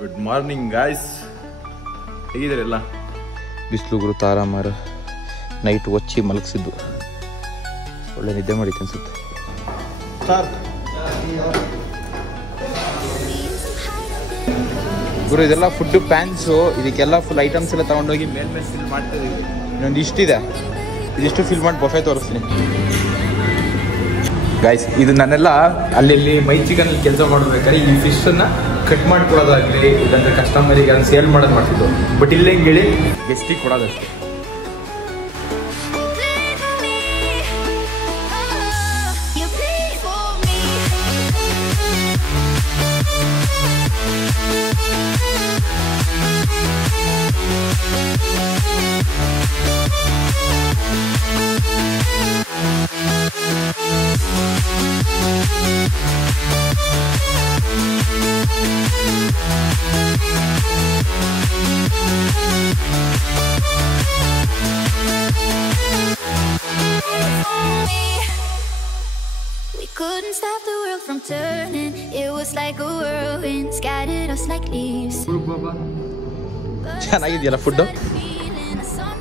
Good morning guys, ಹೇಗಿದ್ದೀರಲ್ಲ? ಬಿಸಿಲು ತಾರಾಮಾರ night ಒಚ್ಚಿ ಮಲಗಿಸಿದ್ದು, ಒಳ್ಳೆ ನಿದ್ದೆ ಮಾಡಿತ್ತು ಅನ್ಸುತ್ತೆ. ಗುರು ಇದೆಲ್ಲ ಫುಡ್ ಪ್ಯಾನ್ಸು, ಇದಕ್ಕೆಲ್ಲ ಫುಲ್ ಐಟಮ್ಸ್ ಎಲ್ಲ ತಗೊಂಡೋಗಿ ಮೇಲ್ಮೇಲೆ ಫಿಲ್ ಮಾಡ್ತಾ ಇದೀವಿ. ಇನ್ನೊಂದು ಇಷ್ಟಿದೆ, ಇದಿಷ್ಟು ಫಿಲ್ ಮಾಡಿ ಬಫೆ ತೋರಿಸ್ತೀನಿ ಗೈಸ್. ಇದು ನಾನೆಲ್ಲ ಅಲ್ಲಿ ಮೈ ಚಿಕನ್ ಕೆಲಸ ಮಾಡ್ಬೇಕಾದ್ರೆ ಈ ಫಿಶನ್ನು ಕಟ್ ಮಾಡ್ಕೊಡೋದಾಗಲಿ, ಇಲ್ಲಾಂದ್ರೆ ಕಸ್ಟಮರಿಗೆ ಅದನ್ನು ಸೇಲ್ ಮಾಡೋದು ಮಾಡ್ತಿದ್ದು. ಬಟ್ ಇಲ್ಲೇ ಹೇಳಿ ಗೆಸ್ಟಿಗೆ ಕೊಡೋದಷ್ಟೇ. Couldn't stop the world from turning. It was like a whirlwind, scattered us like leaves. ಚೆನ್ನಾಗಿದೆಯಲ್ಲ ಫುಡ್ಡು.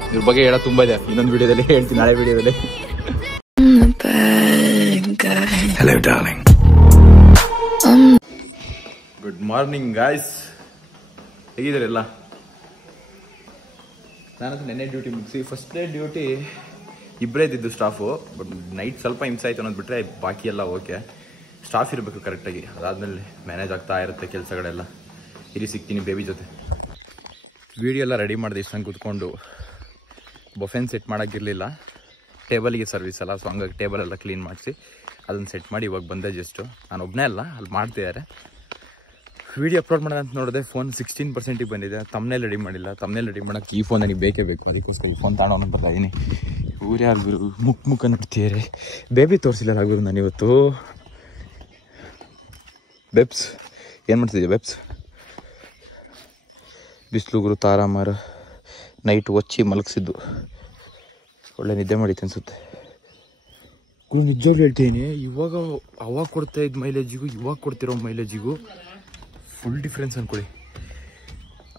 ಇದ್ರ ಬಗ್ಗೆ ಹೇಳೋ ತುಂಬ ಇದೆ, ಇನ್ನೊಂದು ವಿಡಿಯೋದಲ್ಲಿ ಹೇಳ್ತೀನಿ, ನಾಳೆ ವಿಡಿಯೋದಲ್ಲಿ. Hello darling, good morning guys, ಹೇಗಿದ್ದೀರಲ್ಲ? ನಾನು ನೆನ್ನೆ ಡ್ಯೂಟಿ ಮುಗಿಸಿ ಫಸ್ಟ್ ಡೇ ಡ್ಯೂಟಿ ಇಬ್ಬರೇ ಇದ್ದಿದ್ದು ಸ್ಟಾಫು. ಬಟ್ ನೈಟ್ ಸ್ವಲ್ಪ ಹಿಂಸೆ ಆಯಿತು ಅನ್ನೋದು ಬಿಟ್ಟರೆ ಬಾಕಿ ಎಲ್ಲ ಓಕೆ. ಸ್ಟಾಫ್ ಇರಬೇಕು ಕರೆಕ್ಟಾಗಿ, ಅದಾದಮೇಲೆ ಮ್ಯಾನೇಜ್ ಆಗ್ತಾ ಇರುತ್ತೆ ಕೆಲಸಗಳೆಲ್ಲ. ಇಲ್ಲಿ ಸಿಗ್ತೀನಿ ಬೇಬಿ ಜೊತೆ. ವಿಡಿಯೋ ಎಲ್ಲ ರೆಡಿ ಮಾಡಿದೆ, ಇಷ್ಟೊಂದು ಕೂತ್ಕೊಂಡು. ಬೊಫೆನ್ ಸೆಟ್ ಮಾಡೋಕ್ಕಿರಲಿಲ್ಲ, ಟೇಬಲಿಗೆ ಸರ್ವಿಸ್ ಅಲ್ಲ, ಸೊ ಹಂಗಾಗಿ ಟೇಬಲ್ ಎಲ್ಲ ಕ್ಲೀನ್ ಮಾಡಿಸಿ ಅದನ್ನು ಸೆಟ್ ಮಾಡಿ ಇವಾಗ ಬಂದೆ. ಜಸ್ಟು ನಾನು ಒಬ್ಬನೇ ಅಲ್ಲ, ಅಲ್ಲಿ ಮಾಡ್ತಿದ್ದಾರೆ. ವಿಡಿಯೋ ಅಪ್ಲೋಡ್ ಮಾಡೋಣ ಅಂತ ನೋಡಿದೆ, ಫೋನ್ 16% ಬಂದಿದೆ. ತಮ್ಮನೇಲಿ ರೆಡಿ ಮಾಡಿಲ್ಲ, ತಮ್ಮನೇಲಿ ರೆಡಿ ಮಾಡೋಕ್ಕೆ ಈ ಫೋನ್ ನನಗೆ ಬೇಕೇ ಬೇಕು. ಅದಕ್ಕೋಸ್ಕರ ಈ ಫೋನ್ ತಗೊಂಡು ಬರ್ತಾ ಇದ್ದೀನಿ. ಊರು ಯಾರು ಗುರು ಮುಖ ನೋಡ್ತೀರಿ? ಬೇಬಿ ತೋರಿಸಿಲ್ಲ ಗುರು ನಾನಿವತ್ತು. ಬೆಬ್ಸ್ ಏನು ಮಾಡ್ತಿದ್ದೆ? ಬೆಬ್ಸ್ ಬಿಸಿಲು ಗುರು ತಾರಾಮಾರ ನೈಟ್ ಒಚ್ಚಿ ಮಲಗಿಸಿದ್ದು, ಒಳ್ಳೆ ನಿದ್ದೆ ಮಾಡಿತ್ತು ಅನ್ಸುತ್ತೆ ಗುರು. ನಿಜವಾಗ್ಲೂ ಹೇಳ್ತೀನಿ, ಇವಾಗ ಅವಾಗ ಕೊಡ್ತಾ ಇದ್ದ ಮೈಲೇಜಿಗೂ ಇವಾಗ ಕೊಡ್ತಿರೋ ಮೈಲೇಜಿಗೂ ಫುಲ್ ಡಿಫ್ರೆನ್ಸ್ ಅಂದ್ಕೊಳ್ಳಿ.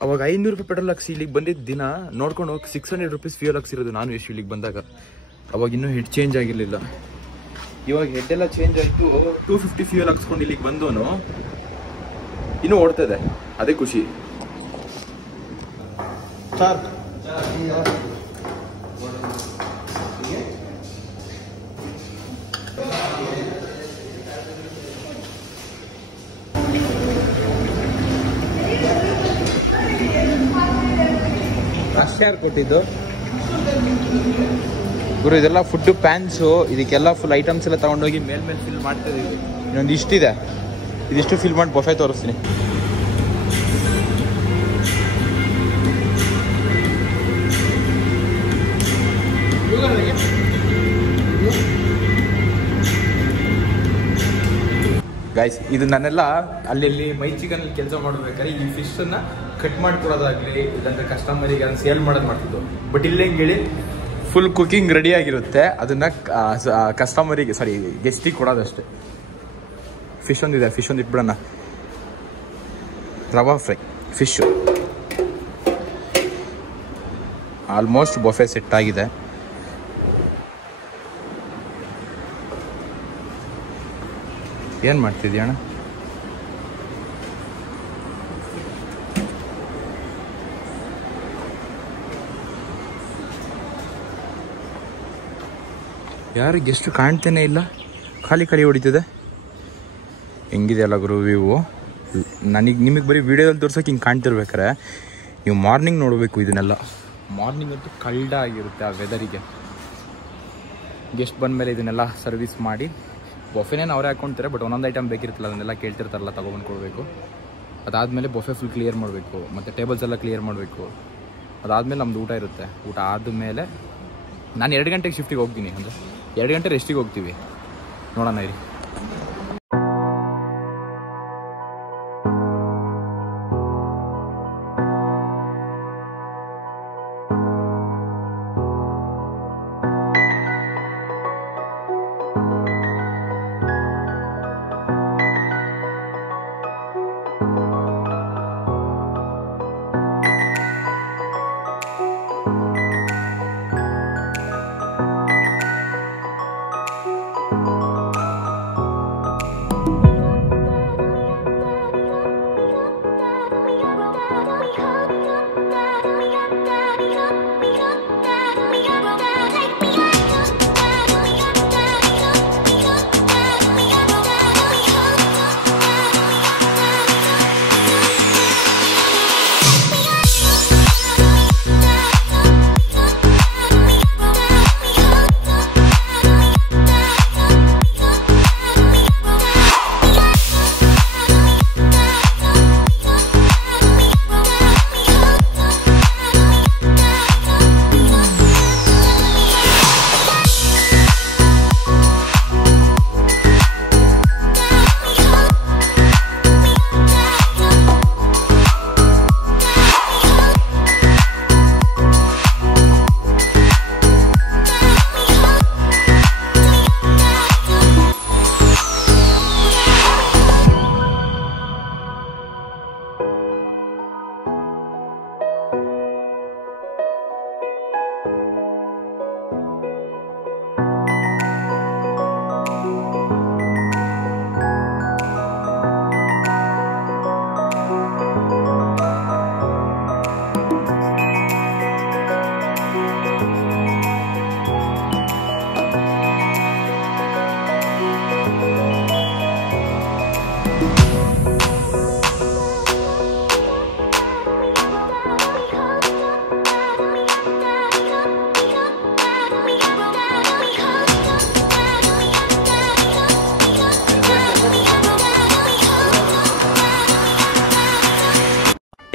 ಅವಾಗ 500 ರೂಪಾಯಿ ಪೆಟ್ರೋಲ್ ಹಾಕ್ಸಿ ಇಲ್ಲಿಗೆ ಬಂದಿದ್ದ ದಿನ ನೋಡ್ಕೊಂಡು ಹೋಗಿ 600 ರೂಪೀಸ್ ಫ್ಯೂಲ್ ಹಾಕ್ಸಿರೋದು ನಾನು ಎಷ್ಟು ಇಲ್ಲಿಗೆ ಬಂದಾಗ. ಅವಾಗ ಇನ್ನೂ ಹೆಡ್ ಚೇಂಜ್ ಆಗಿರಲಿಲ್ಲ. ಇವಾಗ ಹೆಡ್ ಎಲ್ಲ ಚೇಂಜ್ ಆಯಿತು. 250 ಫ್ಯೂಲ್ ಹಾಕ್ಸ್ಕೊಂಡು ಇಲ್ಲಿಗೆ ಬಂದವನು ಇನ್ನೂ ಓಡ್ತದೆ, ಅದೇ ಖುಷಿ. ಯಾರು ಕೊಟ್ಟಿದ್ದು ಗುರು? ಇದೆಲ್ಲ ಫುಡ್ ಪ್ಯಾನ್ಸು, ಇದಕ್ಕೆಲ್ಲ ಫುಲ್ ಐಟಮ್ಸ್ ಎಲ್ಲ ತಗೊಂಡೋಗಿ ಮೇಲ್ಮೇಲೆ ಫಿಲ್ ಮಾಡ್ತಾ ಇದೀವಿ. ಇನ್ನೊಂದು ಇಷ್ಟಿದೆ, ಇದಿಷ್ಟು ಫಿಲ್ ಮಾಡಿ ಬಫೆ ತೋರಿಸ್ತೀನಿ. ಗೈಸ್, ಇದು ನಾನೆಲ್ಲ ಅಲ್ಲಿ ಮೈ ಚಿಕನ್ ಕೆಲಸ ಮಾಡ್ಬೇಕಾದ್ರೆ ಈ ಫಿಶನ್ನು ಕಟ್ ಮಾಡ್ಕೊಡೋದಾಗಲಿ, ಇಲ್ಲಾಂದ್ರೆ ಕಸ್ಟಮರಿಗೆ ಅದನ್ನು ಸೇಲ್ ಮಾಡೋದು ಮಾಡ್ತಿದ್ದು. ಬಟ್ ಇಲ್ಲೇ ಹೇಳಿ ಫುಲ್ ಕುಕಿಂಗ್ ರೆಡಿ ಆಗಿರುತ್ತೆ, ಅದನ್ನು ಕಸ್ಟಮರಿಗೆ ಗೆಸ್ಟಿಗೆ ಕೊಡೋದಷ್ಟೇ. ಫಿಶ್ ಒಂದಿದೆ, ಫಿಶ್ ಒಂದು ಇಟ್ಬಿಡೋಣ. Rava fry fish almost buffet set ಆಗಿದೆ. ಏನು ಮಾಡ್ತಿದ್ಯಾ ಅಣ್ಣ? ಯಾರು ಗೆಸ್ಟ್ ಕಾಣ್ತೇನೆ ಇಲ್ಲ, ಖಾಲಿ ಹೊಡಿತಿದೆ. ಹೆಂಗಿದೆ ಅಲ್ಲ ಗುರು ವ್ಯೂ? ನಿಮಗೆ ಬರೀ ವೀಡಿಯೋದಲ್ಲಿ ತೋರ್ಸೋಕೆ ಹಿಂಗೆ ಕಾಣ್ತಿರ್ಬೇಕಾರೆ ನೀವು ಮಾರ್ನಿಂಗ್ ನೋಡಬೇಕು ಇದನ್ನೆಲ್ಲ. ಮಾರ್ನಿಂಗ್ ಅಂತೂ ಕಲ್ಡ ಆಗಿರುತ್ತೆ ಆ ವೆದರಿಗೆ. ಗೆಸ್ಟ್ ಬಂದಮೇಲೆ ಇದನ್ನೆಲ್ಲ ಸರ್ವಿಸ್ ಮಾಡಿ ಬೊಫೆನೇನು ಅವರೇ ಹಾಕ್ಕೊಳ್ತಾರೆ. ಬಟ್ ಒಂದೊಂದು ಐಟಮ್ ಬೇಕಿರುತ್ತಲ್ಲ, ಅದನ್ನೆಲ್ಲ ಕೇಳ್ತಿರ್ತಾರಲ್ಲ, ತೊಗೊಬಂದು ಕೊಡಬೇಕು. ಅದಾದಮೇಲೆ ಬೊಫೆ ಫುಲ್ ಕ್ಲಿಯರ್ ಮಾಡಬೇಕು, ಮತ್ತು ಟೇಬಲ್ಸ್ ಎಲ್ಲ ಕ್ಲಿಯರ್ ಮಾಡಬೇಕು. ಅದಾದಮೇಲೆ ನಮ್ಮದು ಊಟ ಇರುತ್ತೆ. ಊಟ ಆದಮೇಲೆ ನಾನು 2 ಗಂಟೆಗೆ ಶಿಫ್ಟಿಗೆ ಹೋಗ್ತೀನಿ, ಅಂದರೆ 2 ಗಂಟೆ ರೆಸ್ಟಿಗೆ ಹೋಗ್ತೀವಿ. ನೋಡೋಣ ಇರಿ.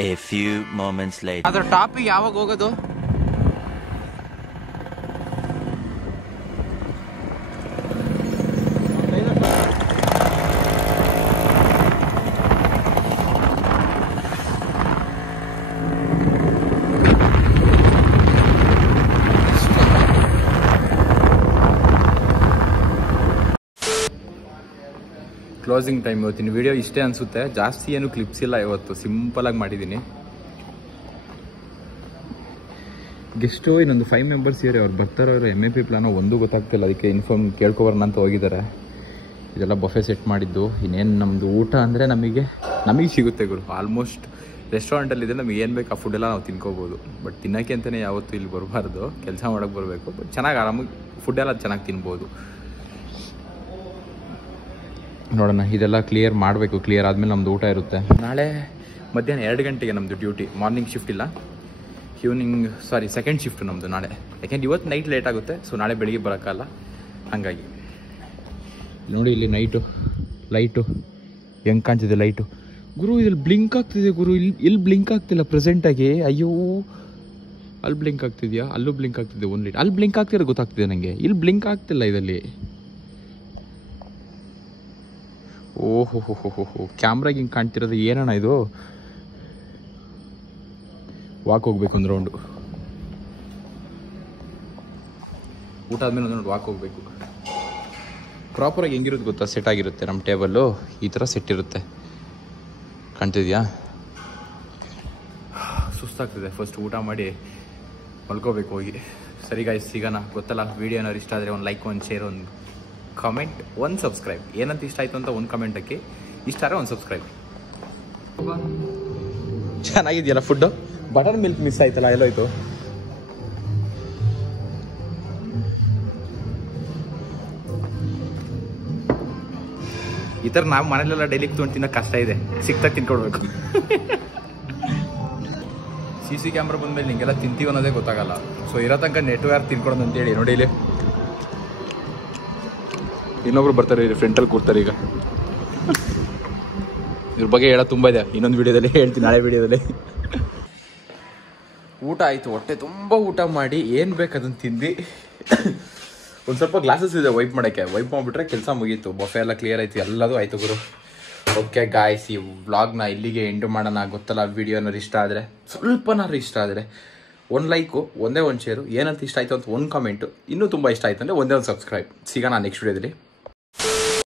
A few moments later. ಅದ್ರ ಟಾಪಿಗೆ ಯಾವಾಗ ಹೋಗೋದು? ಕ್ಲೋಸಿಂಗ್ ಟೈಮ್ ಇವತ್ತಿನ ವಿಡಿಯೋ ಇಷ್ಟೇ ಅನಿಸುತ್ತೆ. ಜಾಸ್ತಿ ಏನು ಕ್ಲಿಪ್ಸ್ ಇಲ್ಲ ಇವತ್ತು, ಸಿಂಪಲಾಗಿ ಮಾಡಿದ್ದೀನಿ. ಗೆಸ್ಟು ಇನ್ನೊಂದು 5 ಮೆಂಬರ್ಸ್ ಇದ್ದಾರೆ, ಅವ್ರು ಬರ್ತಾರೆ. ಅವರು MAP ಪ್ಲಾನೋ ಒಂದೂ ಗೊತ್ತಾಗ್ತಿಲ್ಲ, ಅದಕ್ಕೆ ಇನ್ಫಾರ್ಮ್ ಕೇಳ್ಕೊಬರೋಣ ಅಂತ ಹೋಗಿದ್ದಾರೆ. ಇದೆಲ್ಲ ಬಫೆ ಸೆಟ್ ಮಾಡಿದ್ದು. ಇನ್ನೇನು ನಮ್ಮದು ಊಟ ಅಂದರೆ ನಮಗೆ ಸಿಗುತ್ತೆ ಗುರು. ಆಲ್ಮೋಸ್ಟ್ ರೆಸ್ಟೋರೆಂಟಲ್ಲಿದೆ, ನಮಗೆ ಏನು ಬೇಕು ಆ ಫುಡ್ಡೆಲ್ಲ ನಾವು ತಿನ್ಕೋಬೋದು. ಬಟ್ ತಿನ್ನೋಕ್ಕೆ ಅಂತಲೇ ಯಾವತ್ತೂ ಇಲ್ಲಿ ಬರಬಾರ್ದು, ಕೆಲಸ ಮಾಡೋಕ್ಕೆ ಬರಬೇಕು. ಬಟ್ ಚೆನ್ನಾಗಿ ಆರಾಮಾಗಿ ಫುಡ್ಡೆಲ್ಲ ಚೆನ್ನಾಗಿ ತಿನ್ಬೋದು. ನೋಡೋಣ, ಇದೆಲ್ಲ ಕ್ಲಿಯರ್ ಮಾಡಬೇಕು. ಕ್ಲಿಯರ್ ಆದಮೇಲೆ ನಮ್ಮದು ಊಟ ಇರುತ್ತೆ. ನಾಳೆ ಮಧ್ಯಾಹ್ನ 2 ಗಂಟೆಗೆ ನಮ್ಮದು ಡ್ಯೂಟಿ. ಮಾರ್ನಿಂಗ್ ಶಿಫ್ಟ್ ಇಲ್ಲ, ಸೆಕೆಂಡ್ ಶಿಫ್ಟು ನಮ್ಮದು ನಾಳೆ. ಯಾಕೆಂದ್ರೆ ಇವತ್ತು ನೈಟ್ ಲೇಟ್ ಆಗುತ್ತೆ, ಸೊ ನಾಳೆ ಬೆಳಿಗ್ಗೆ ಬರೋಕ್ಕಲ್ಲ. ಹಾಗಾಗಿ ನೋಡಿ, ಇಲ್ಲಿ ಲೈಟು ಹೆಂಗೆ ಕಾಣ್ತಿದೆ ಲೈಟು ಗುರು. ಇಲ್ಲಿ ಬ್ಲಿಂಕ್ ಆಗ್ತಿದೆ ಗುರು. ಇಲ್ಲಿ ಬ್ಲಿಂಕ್ ಆಗ್ತಿಲ್ಲ ಪ್ರೆಸೆಂಟಾಗಿ. ಅಯ್ಯೋ, ಅಲ್ಲಿ ಬ್ಲಿಂಕ್ ಆಗ್ತಿದೆಯಾ? ಅಲ್ಲೂ ಬ್ಲಿಂಕ್ ಆಗ್ತಿದೆ. ಒಂದು ಲೈಟ್ ಅಲ್ಲಿ ಬ್ಲಿಂಕ್ ಆಗ್ತಿರೋ ಗೊತ್ತಾಗ್ತಿದೆ ನನಗೆ. ಇಲ್ಲಿ ಬ್ಲಿಂಕ್ ಆಗ್ತಿಲ್ಲ ಇದರಲ್ಲಿ. ಓಹೋ, ಕ್ಯಾಮ್ರಾಗೆ ಹಿಂಗೆ ಕಾಣ್ತಿರೋದು ಏನಣ್ಣ ಇದು? ವಾಕ್ ಹೋಗ್ಬೇಕು ಒಂದು ರೌಂಡು. ಊಟ ಆದ್ಮೇಲೆ ಒಂದು ವಾಕ್ ಹೋಗ್ಬೇಕು. ಪ್ರಾಪರಾಗಿ ಹೆಂಗಿರುತ್ತೆ ಗೊತ್ತಾ? ಸೆಟ್ ಆಗಿರುತ್ತೆ ನಮ್ಮ ಟೇಬಲ್ಲು. ಈ ಥರ ಸೆಟ್ ಇರುತ್ತೆ, ಕಾಣ್ತಿದ್ಯಾ? ಸುಸ್ತಾಗ್ತಿದೆ. ಫಸ್ಟ್ ಊಟ ಮಾಡಿ ಮಲ್ಕೋಬೇಕು ಹೋಗಿ. ಸರಿ ಗಾಯ್ಸ್, ಸಿಗೋಣ. ಗೊತ್ತಲ್ಲ, ವಿಡಿಯೋ ಏನಾದ್ರು ಇಷ್ಟ ಆದರೆ ಒಂದು ಲೈಕ್, ಒಂದು ಶೇರ್, ಒಂದು ಕಾಮೆಂಟ್, ಒಂದು ಸಬ್ಸ್ಕ್ರೈಬ್. ಏನಂತ ಇಷ್ಟ ಆಯಿತು ಅಂತ ಒಂದು ಕಮೆಂಟ್ ಹಾಕಿ. ಇಷ್ಟ ಆದರೆ ಒಂದು ಸಬ್ಸ್ಕ್ರೈಬ್. ಚೆನ್ನಾಗಿದೆಯಲ್ಲ ಫುಡ್ಡು? ಬಟರ್ ಮಿಲ್ಕ್ ಮಿಸ್ ಆಯ್ತಲ್ಲ, ಎಲ್ಲೋಯ್ತು? ಈ ಥರ ನಾವು ಮನೇಲೆಲ್ಲ ಡೈಲಿ ತೊಗೊಂಡು ತಿನ್ನೋಕೆ ಕಷ್ಟ ಇದೆ, ಸಿಕ್ತಾಗ ತಿನ್ಕೊಡ್ಬೇಕು. CC ಕ್ಯಾಮ್ರಾ ಬಂದಮೇಲೆ ನಿಂಗೆಲ್ಲ ತಿಂತೀವಿ ಅನ್ನೋದೇ ಗೊತ್ತಾಗಲ್ಲ. ಸೊ ಇರೋ ತನಕ ನೆಟ್ವರ್ಕ್ ತಿನ್ಕೊಡೋದು ಅಂತೇಳಿ ನೋಡಿ. ಇಲ್ಲಿ ಇನ್ನೊಬ್ರು ಬರ್ತಾರೆ, ಫ್ರಂಟಲ್ಲಿ ಕೂರ್ತಾರೆ. ಈಗ ಇದ್ರ ಬಗ್ಗೆ ಹೇಳೋದು ತುಂಬ ಇದೆ, ಇನ್ನೊಂದು ವಿಡಿಯೋದಲ್ಲಿ ಹೇಳ್ತೀನಿ, ನಾಳೆ ವಿಡಿಯೋದಲ್ಲಿ. ಊಟ ಆಯಿತು, ಹೊಟ್ಟೆ ತುಂಬ ಊಟ ಮಾಡಿ ಏನು ಬೇಕು ಅದನ್ನು ತಿಂದು ಒಂದು ಸ್ವಲ್ಪ ಗ್ಲಾಸಸ್ ಇದೆ ವೈಪ್ ಮಾಡೋಕ್ಕೆ. ವೈಪ್ ಮಾಡಿಬಿಟ್ರೆ ಕೆಲಸ ಮುಗೀತು. ಬಫೆ ಎಲ್ಲ ಕ್ಲಿಯರ್ ಆಯಿತು, ಎಲ್ಲದೂ ಆಯಿತು ಗುರು. ಓಕೆ ಗಾಯ್ಸ್, ಈ ವ್ಲಾಗ್ನ ಇಲ್ಲಿಗೆ ಎಂಡ್ ಮಾಡೋಣ. ಗೊತ್ತಲ್ಲ, ವಿಡಿಯೋನಾರು ಇಷ್ಟ ಆದರೆ, ಸ್ವಲ್ಪನಾರು ಇಷ್ಟ ಆದರೆ ಒಂದು ಲೈಕು, ಒಂದೇ ಒಂದು ಶೇರು, ಏನಂತ ಇಷ್ಟ ಆಯಿತು ಅಂತ ಒಂದು ಕಮೆಂಟು, ಇನ್ನೂ ತುಂಬ ಇಷ್ಟ ಆಯಿತು ಅಂದರೆ ಒಂದೇ ಒಂದು ಸಬ್ಸ್ಕ್ರೈಬ್. ಸಿಗೋಣ ನೆಕ್ಸ್ಟ್ ವಿಡಿಯೋದಲ್ಲಿ.